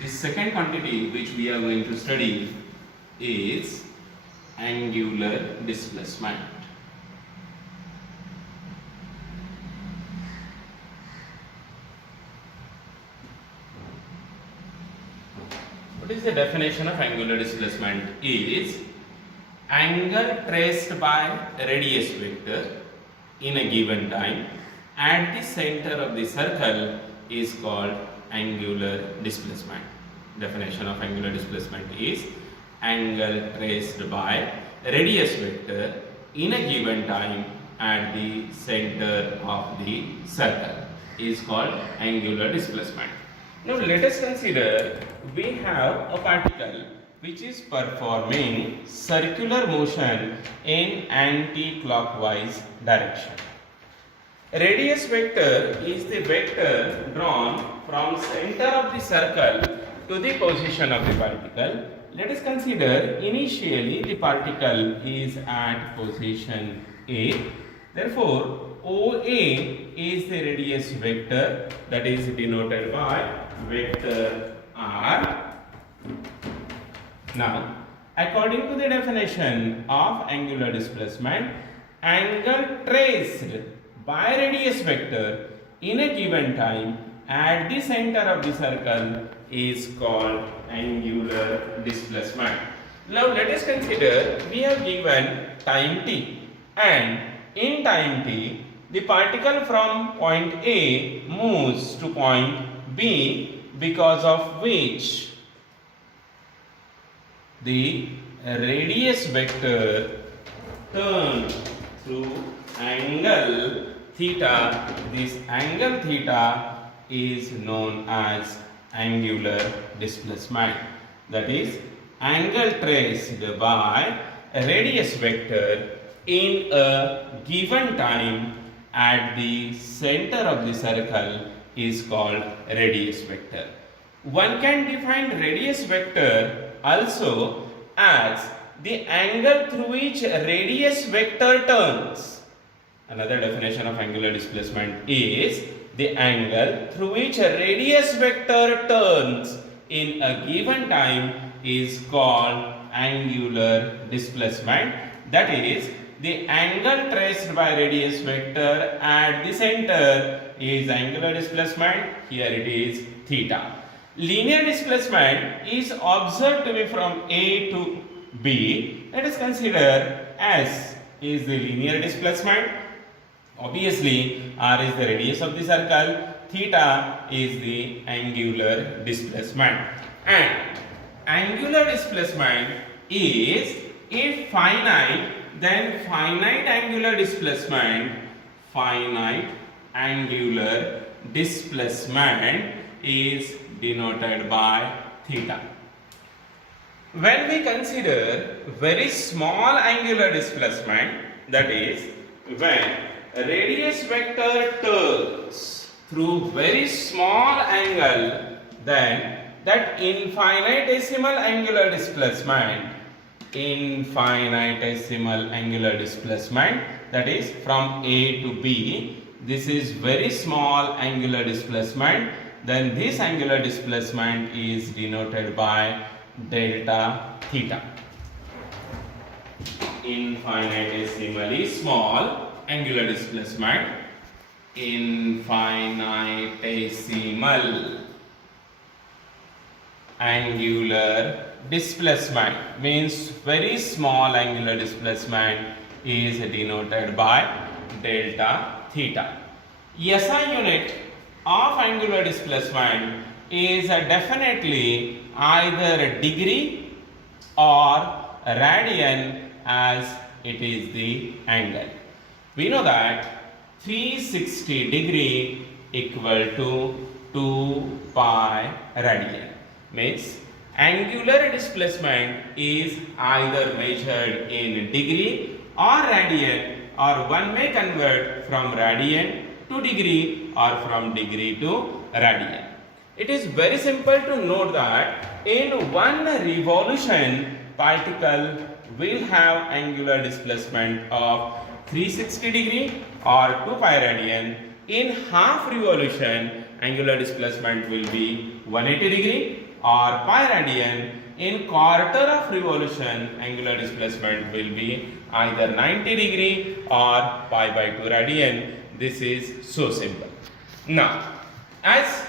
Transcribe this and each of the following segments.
The second quantity which we are going to study is angular displacement. What is the definition of angular displacement? Is angle traced by radius vector in a given time at the center of the circle is called angular displacement. Definition of angular displacement is angle traced by radius vector in a given time at the center of the circle is called angular displacement. Now let us consider we have a particle which is performing circular motion in anti-clockwise direction. Radius vector is the vector drawn from center of the circle to the position of the particle. Let us consider initially the particle is at position A. Therefore, OA is the radius vector that is denoted by vector R. Now, according to the definition of angular displacement, angle traced by radius vector in a given time at the center of the circle is called angular displacement. Now let us consider we have given time t, and in time t the particle from point A moves to point B, because of which the radius vector turns through angle theta. This angle theta is known as angular displacement. That is, angle traced by a radius vector in a given time at the center of the circle is called radius vector. One can define radius vector also as the angle through which radius vector turns. Another definition of angular displacement is the angle through which radius vector turns in a given time is called angular displacement. That is, the angle traced by radius vector at the center is angular displacement. Here it is theta. Linear displacement is observed to be from A to B. Let us consider S is the linear displacement. Obviously, R is the radius of the circle, theta is the angular displacement. And angular displacement is, if finite, then finite angular displacement is denoted by theta. When we consider very small angular displacement, that is, when radius vector turns through very small angle, then that infinitesimal angular displacement, that is from A to B, this is very small angular displacement, then this angular displacement is denoted by delta theta. Infinitesimally small angular displacement, infinitesimal angular displacement means very small angular displacement is denoted by delta theta. SI unit of angular displacement is definitely either degree or radian, as it is the angle. We know that 360 degree equal to 2 pi radian. Means angular displacement is either measured in degree or radian, or one may convert from radian to degree or from degree to radian. It is very simple to note that in one revolution, particle will have angular displacement of 360 degree or 2 pi radian. In half revolution, angular displacement will be 180 degree or pi radian, in quarter of revolution angular displacement will be either 90 degree or pi by 2 radian. This is so simple. Now, as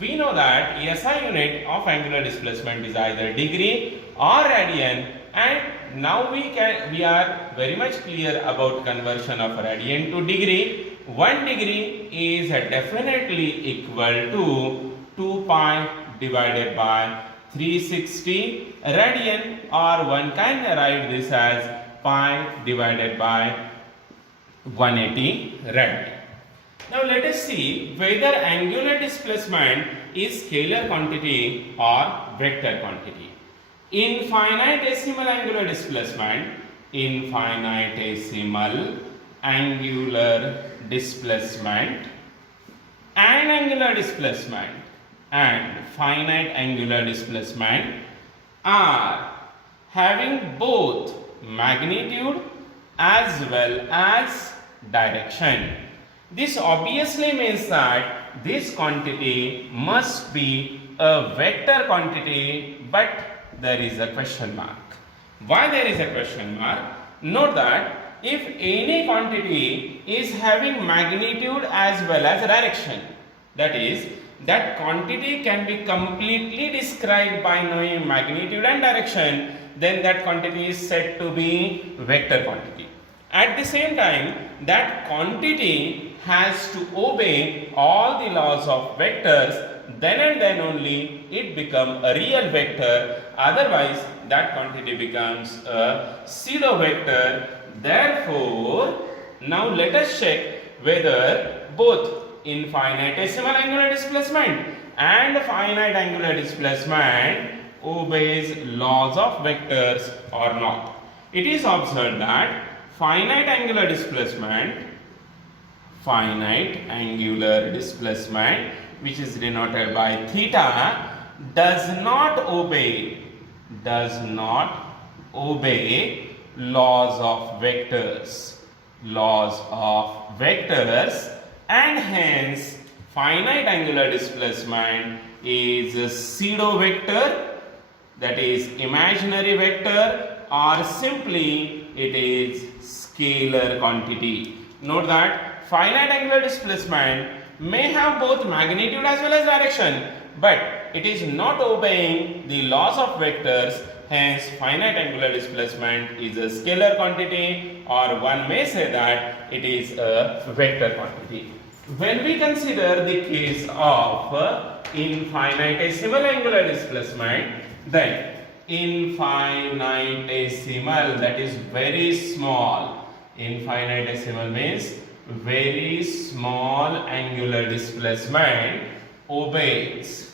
we know that SI unit of angular displacement is either degree or radian, and now we are very much clear about conversion of radian to degree. 1 degree is definitely equal to 2 pi divided by 360 radian, or one can write this as pi divided by 180 radian. Now let us see whether angular displacement is scalar quantity or vector quantity. Infinitesimal angular displacement, infinitesimal angular displacement and angular displacement and finite angular displacement are having both magnitude as well as direction. This obviously means that this quantity must be a vector quantity, but there is a question mark. Why there is a question mark? Note that if any quantity is having magnitude as well as direction, that is, that quantity can be completely described by knowing magnitude and direction, then that quantity is said to be vector quantity. At the same time, that quantity has to obey all the laws of vectors, then and then only it becomes a real vector, otherwise that quantity becomes a pseudo vector. Therefore, now let us check whether both infinitesimal angular displacement and finite angular displacement obeys laws of vectors or not. It is observed that finite angular displacement, which is denoted by theta, does not obey laws of vectors, and hence finite angular displacement is a pseudo vector, that is imaginary vector, or simply it is scalar quantity. Note that finite angular displacement may have both magnitude as well as direction, but it is not obeying the laws of vectors, hence finite angular displacement is a scalar quantity, or one may say that it is a vector quantity. When we consider the case of infinitesimal angular displacement, then infinitesimal, that is very small, infinitesimal means very small angular displacement obeys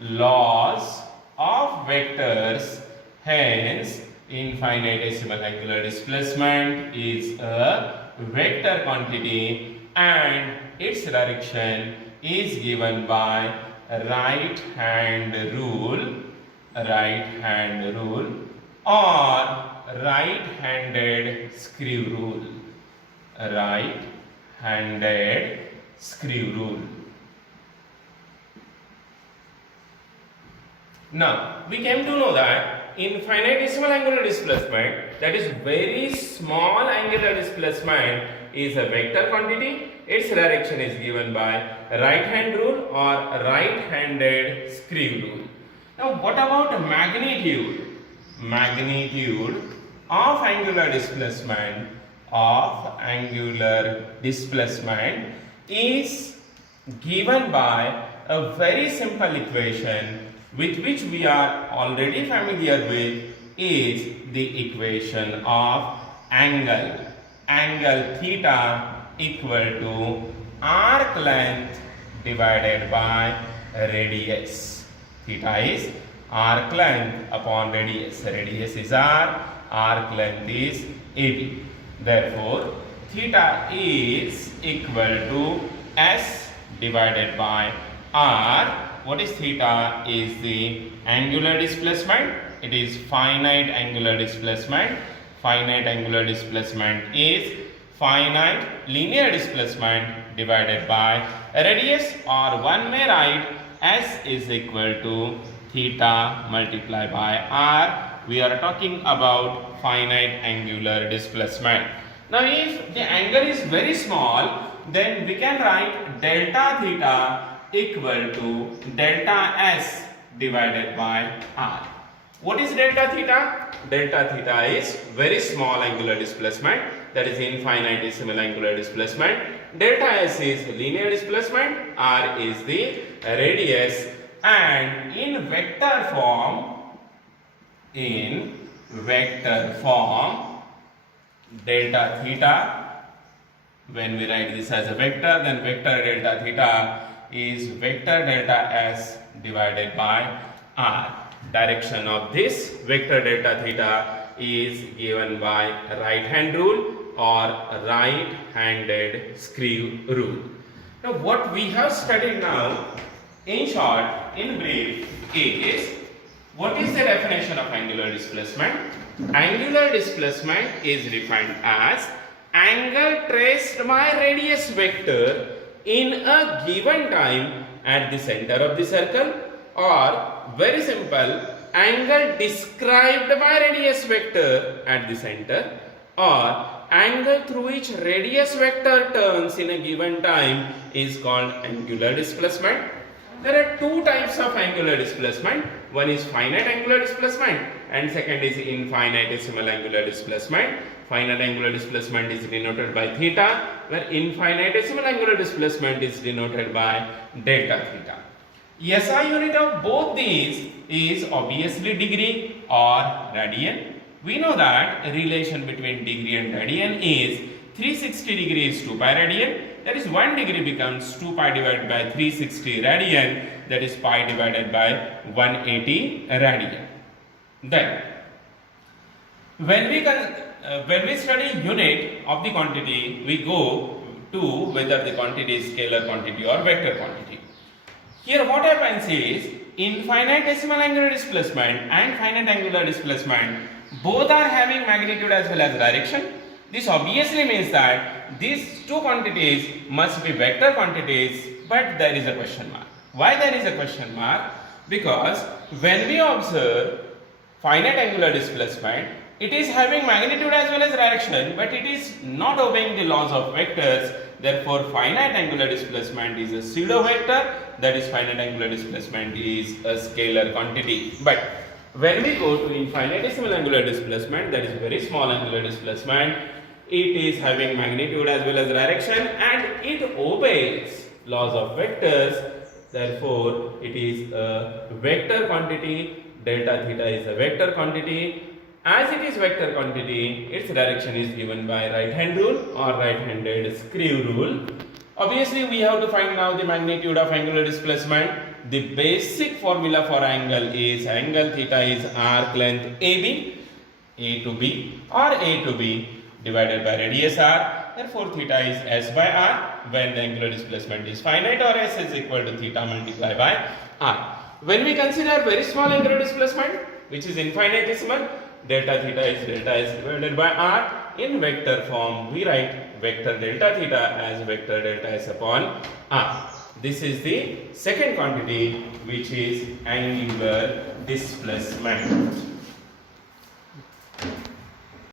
laws of vectors, hence infinitesimal angular displacement is a vector quantity and its direction is given by right hand rule or right-handed screw rule. Now, we came to know that infinitesimal angular displacement, that is very small angular displacement, is a vector quantity. Its direction is given by right-hand rule or right-handed screw rule. Now, what about magnitude? Magnitude of angular displacement is given by a very simple equation with which we are already familiar with, is the equation of angle theta equal to arc length divided by radius. Theta is arc length upon radius. Radius is r, arc length is AB. Therefore, theta is equal to S divided by r. What is theta? Is the angular displacement. It is finite angular displacement. Finite angular displacement is finite linear displacement divided by radius, or one may write S is equal to theta multiplied by r. We are talking about finite angular displacement. Now if the angle is very small, then we can write delta theta equal to delta S divided by r. What is delta theta? Delta theta is very small angular displacement, that is infinitesimal angular displacement. Delta S is linear displacement, r is the radius, and in vector form, delta theta, when we write this as a vector, then vector delta theta is vector delta S divided by r. Direction of this vector delta theta is given by right hand rule or right handed screw rule. Now what we have studied now, in short, in brief, is what is the definition of angular displacement? Angular displacement is defined as angle traced by radius vector in a given time at the center of the circle, or very simple, angle described by radius vector at the center, or angle through which radius vector turns in a given time is called angular displacement. There are two types of angular displacement. One is finite angular displacement and second is infinitesimal angular displacement. Finite angular displacement is denoted by theta, where infinitesimal angular displacement is denoted by delta theta. SI unit of both these is obviously degree or radian. We know that a relation between degree and radian is 360 degrees 2 pi radian. That is 1 degree becomes 2 pi divided by 360 radian, that is pi divided by 180 radian. Then when we study unit of the quantity, we go to whether the quantity is scalar quantity or vector quantity. Here what happens is infinitesimal angular displacement and finite angular displacement both are having magnitude as well as direction. This obviously means that these two quantities must be vector quantities, but there is a question mark. Why there is a question mark? Because when we observe finite angular displacement, it is having magnitude as well as direction, but it is not obeying the laws of vectors. Therefore, finite angular displacement is a pseudo vector, that is finite angular displacement is a scalar quantity. But when we go to infinitesimal angular displacement, that is very small angular displacement, it is having magnitude as well as direction and it obeys laws of vectors. Therefore, it is a vector quantity. Delta theta is a vector quantity. As it is vector quantity, its direction is given by right hand rule or right handed screw rule. Obviously, we have to find now the magnitude of angular displacement. The basic formula for angle is angle theta is arc length AB, A to B or A to B divided by radius r. Therefore, theta is S by r when the angular displacement is finite, or S is equal to theta multiplied by r. When we consider very small angular displacement, which is infinitesimal, delta theta is delta S divided by r. In vector form, we write vector delta theta as vector delta S upon r. This is the second quantity, which is angular displacement.